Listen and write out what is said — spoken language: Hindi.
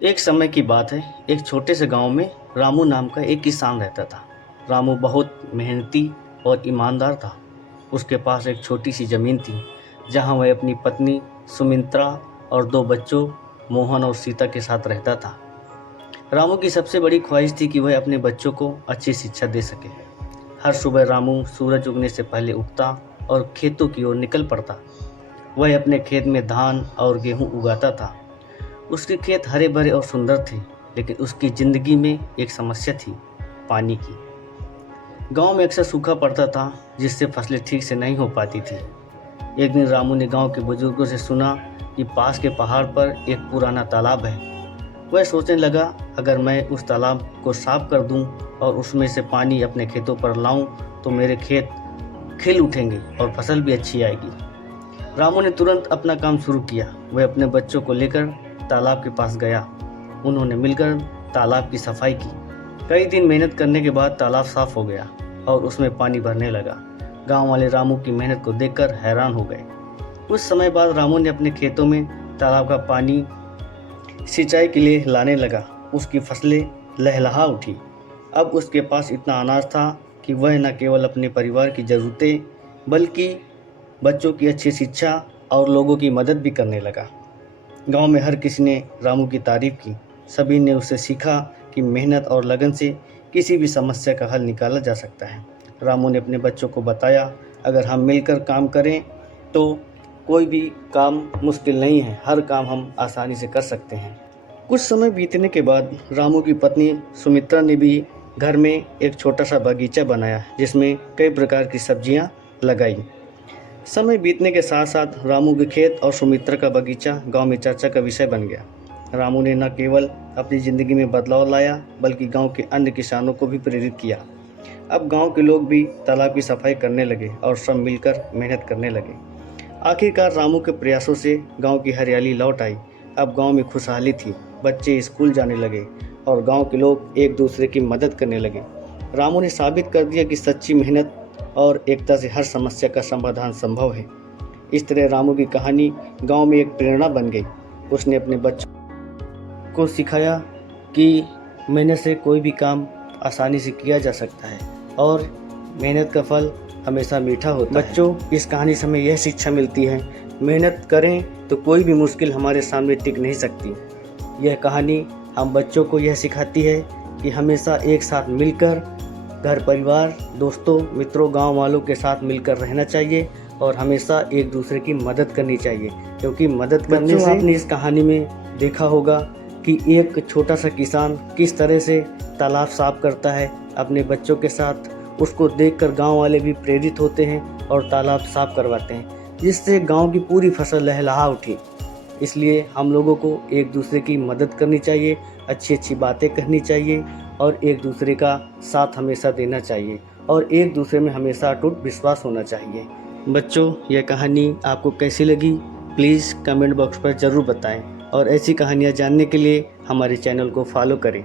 एक समय की बात है। एक छोटे से गांव में रामू नाम का एक किसान रहता था। रामू बहुत मेहनती और ईमानदार था। उसके पास एक छोटी सी ज़मीन थी, जहां वह अपनी पत्नी सुमित्रा और दो बच्चों मोहन और सीता के साथ रहता था। रामू की सबसे बड़ी ख्वाहिश थी कि वह अपने बच्चों को अच्छी शिक्षा दे सके। हर सुबह रामू सूरज उगने से पहले उठता और खेतों की ओर निकल पड़ता। वह अपने खेत में धान और गेहूं उगाता था। उसके खेत हरे भरे और सुंदर थे, लेकिन उसकी जिंदगी में एक समस्या थी, पानी की। गांव में अक्सर सूखा पड़ता था, जिससे फसलें ठीक से नहीं हो पाती थी। एक दिन रामू ने गांव के बुजुर्गों से सुना कि पास के पहाड़ पर एक पुराना तालाब है। वह सोचने लगा, अगर मैं उस तालाब को साफ कर दूं और उसमें से पानी अपने खेतों पर लाऊं तो मेरे खेत खिल उठेंगे और फसल भी अच्छी आएगी। रामू ने तुरंत अपना काम शुरू किया। वह अपने बच्चों को लेकर तालाब के पास गया। उन्होंने मिलकर तालाब की सफाई की। कई दिन मेहनत करने के बाद तालाब साफ हो गया और उसमें पानी भरने लगा। गांव वाले रामू की मेहनत को देखकर हैरान हो गए। कुछ समय बाद रामू ने अपने खेतों में तालाब का पानी सिंचाई के लिए लाने लगा। उसकी फसलें लहलहा उठी। अब उसके पास इतना अनाज था कि वह न केवल अपने परिवार की ज़रूरतें बल्कि बच्चों की अच्छी शिक्षा और लोगों की मदद भी करने लगा। गांव में हर किसी ने रामू की तारीफ की। सभी ने उससे सीखा कि मेहनत और लगन से किसी भी समस्या का हल निकाला जा सकता है। रामू ने अपने बच्चों को बताया, अगर हम मिलकर काम करें तो कोई भी काम मुश्किल नहीं है, हर काम हम आसानी से कर सकते हैं। कुछ समय बीतने के बाद रामू की पत्नी सुमित्रा ने भी घर में एक छोटा सा बगीचा बनाया, जिसमें कई प्रकार की सब्जियां लगाई। समय बीतने के साथ साथ रामू के खेत और सुमित्रा का बगीचा गांव में चर्चा का विषय बन गया। रामू ने न केवल अपनी ज़िंदगी में बदलाव लाया, बल्कि गांव के अन्य किसानों को भी प्रेरित किया। अब गांव के लोग भी तालाब की सफाई करने लगे और सब मिलकर मेहनत करने लगे। आखिरकार रामू के प्रयासों से गांव की हरियाली लौट आई। अब गांव में खुशहाली थी। बच्चे स्कूल जाने लगे और गांव के लोग एक दूसरे की मदद करने लगे। रामू ने साबित कर दिया कि सच्ची मेहनत और एकता से हर समस्या का समाधान संभव है। इस तरह रामू की कहानी गांव में एक प्रेरणा बन गई। उसने अपने बच्चों को सिखाया कि मेहनत से कोई भी काम आसानी से किया जा सकता है और मेहनत का फल हमेशा मीठा होता है। बच्चों, इस कहानी से हमें यह शिक्षा मिलती है, मेहनत करें तो कोई भी मुश्किल हमारे सामने टिक नहीं सकती। यह कहानी हम बच्चों को यह सिखाती है कि हमेशा एक साथ मिलकर घर परिवार, दोस्तों, मित्रों, गांव वालों के साथ मिलकर रहना चाहिए और हमेशा एक दूसरे की मदद करनी चाहिए, क्योंकि मदद करने से आपने इस कहानी में देखा होगा कि एक छोटा सा किसान किस तरह से तालाब साफ करता है अपने बच्चों के साथ। उसको देखकर गांव वाले भी प्रेरित होते हैं और तालाब साफ करवाते हैं, जिससे गांव की पूरी फसल लहलहा उठी। इसलिए हम लोगों को एक दूसरे की मदद करनी चाहिए, अच्छी अच्छी बातें कहनी चाहिए और एक दूसरे का साथ हमेशा देना चाहिए और एक दूसरे में हमेशा अटूट विश्वास होना चाहिए। बच्चों, यह कहानी आपको कैसी लगी प्लीज़ कमेंट बॉक्स पर ज़रूर बताएं और ऐसी कहानियाँ जानने के लिए हमारे चैनल को फॉलो करें।